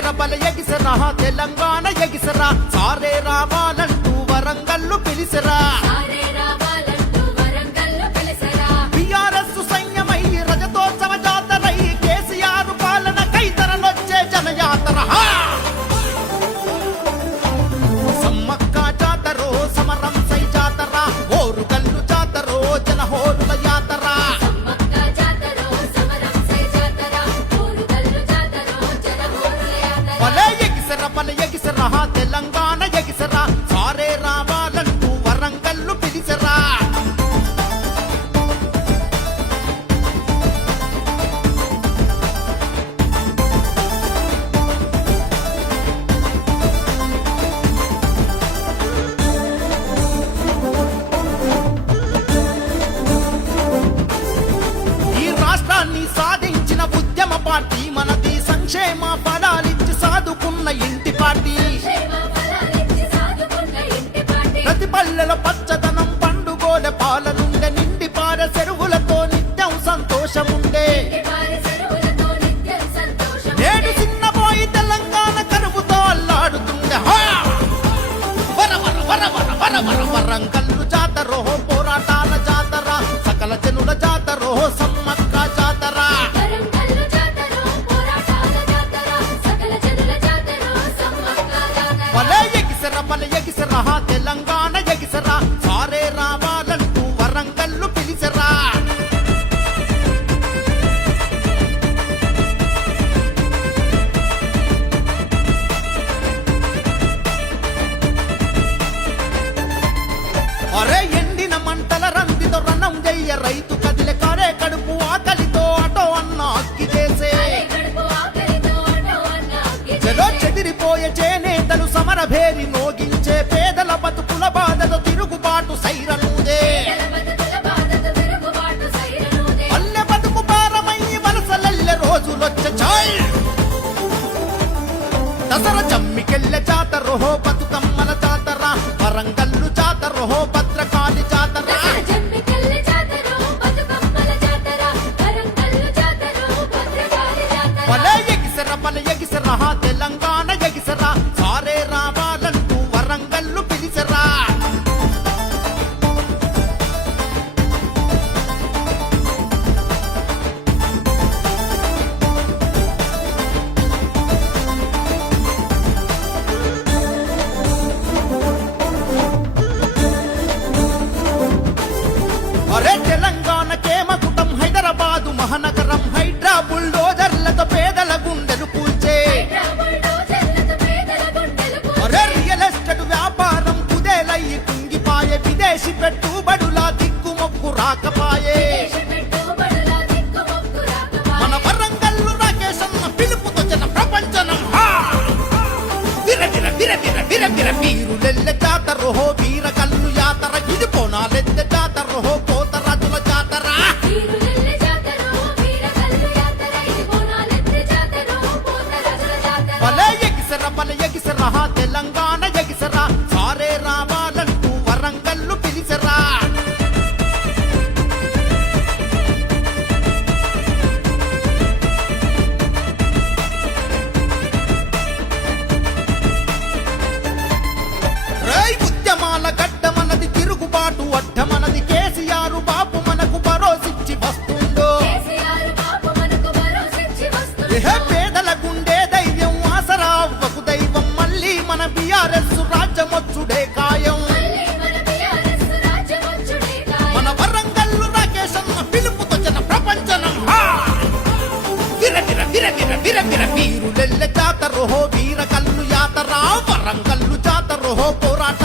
ఎగిసెర బల ఎగిసెరా తెలంగాణ ఎగిసెరా సారే రావాలంటూ వరంగల్లు పిలిసెరా బిఆర్ఎస్ సైన్యమై రజతోత్సవ జాతరై కేసీఆర్ పాలన కైతరలొచ్చే జనయాతర సమ్మక్క జాతరో సమరం సై జాతర ఓరుగల్లు జాతరో జనహోరుల యాతర బల ఎగిసెరా తెలంగాణ ఎగిసెరా సారే రావాలంటూ వరంగల్లు పిలిసెరా ఈ రాష్ట్రాన్ని సాధించిన ఉద్యమ పార్టీ మనది సంక్షేమ ఫలాలిచ్చి సాదుకున్న ఇంటి పార్టీ ప్రతి పల్లెల పచ్చదనం పండుగోల పాలనుండే నిండి పార చెరువులతో నిత్యం సంతోషముండే నేడు చిన్నపోయి తెలంగాణ కరువుతో అల్లాడుతుండే వరంగల్లు జాతరో పోరాటాల జాతర సకల జనుల జాతరో సమ్మక్క జాతర బల ఎగిసెరా తెలంగాణ ఎగిసెరా సారే రావాలంటూ వరంగల్లు పిలిసెరా అరే ఎండిన మంటల రందితో రణం జయ్య రైతు కదిలే కారే కడుపు ఆకలితో అటో అన్న అక్కి చేసే చెలో చెదిరిపోయే చేనేతలు సమరభేరి మోగించే పేదల బతుకుల బాధలు తిరుగుబాటు సైరనుదే పల్లె బతుకు భారమై వలసలెల్లె రోజులొచ్చే చాయ్ దసర జమ్మికెళ్ళె జాతరో బతుకమ్మల జాతర వరంగల్లు జాతరో భద్రకాళి జాతర బల ఎగిసెరా తెలంగాణ ఎగిసెరా సారే రావాలంటూ వరంగల్లు పిలిసెరా అరే తెలంగాణ కేమకుటం హైదరాబాదు మహానగరం హైడ్రా బుల్డోజర్లతో పేదల గుండెలు కూల్చే అరే రియల్ ఎస్టేట్ వ్యాపారం కుదేలయ్యి కుంగిపాయే విదేశీ పెట్టుబడుల దిక్కుమొక్కు రాకపాయే మన వరంగల్లు రాకేశన్న పిలుపుతో జన ప్రపంచనం వీరులెల్లె జాతరో వీరకల్లు యాతర ఇది పోనాలెద్దె జాతరో కోతరాజుల జాతర బల ఎగిసెరా తెలంగాణ ఎగిసెరా సారే రావాలంటూ వరంగల్లు పిలిసెరా ఉద్యమాల గడ్డ మనది తిరుగుబాటు అడ్డ మనది కేసీఆర్ బాపు మనకు భరోసిచ్చి వస్తుందో పేదల గుండె ధైర్యం ఆసరా అవ్వకు దైవం మళ్ళీ మన బిఆర్ఎస్ రాజ్యమొచ్చుడే కాయం మన వరంగల్లు రాకేశన్న పిలుపుతో జన ప్రపంచనం వీరులెల్లె జాతరో వీరకల్లు యాతర వరంగల్లు జాతరో పోరాట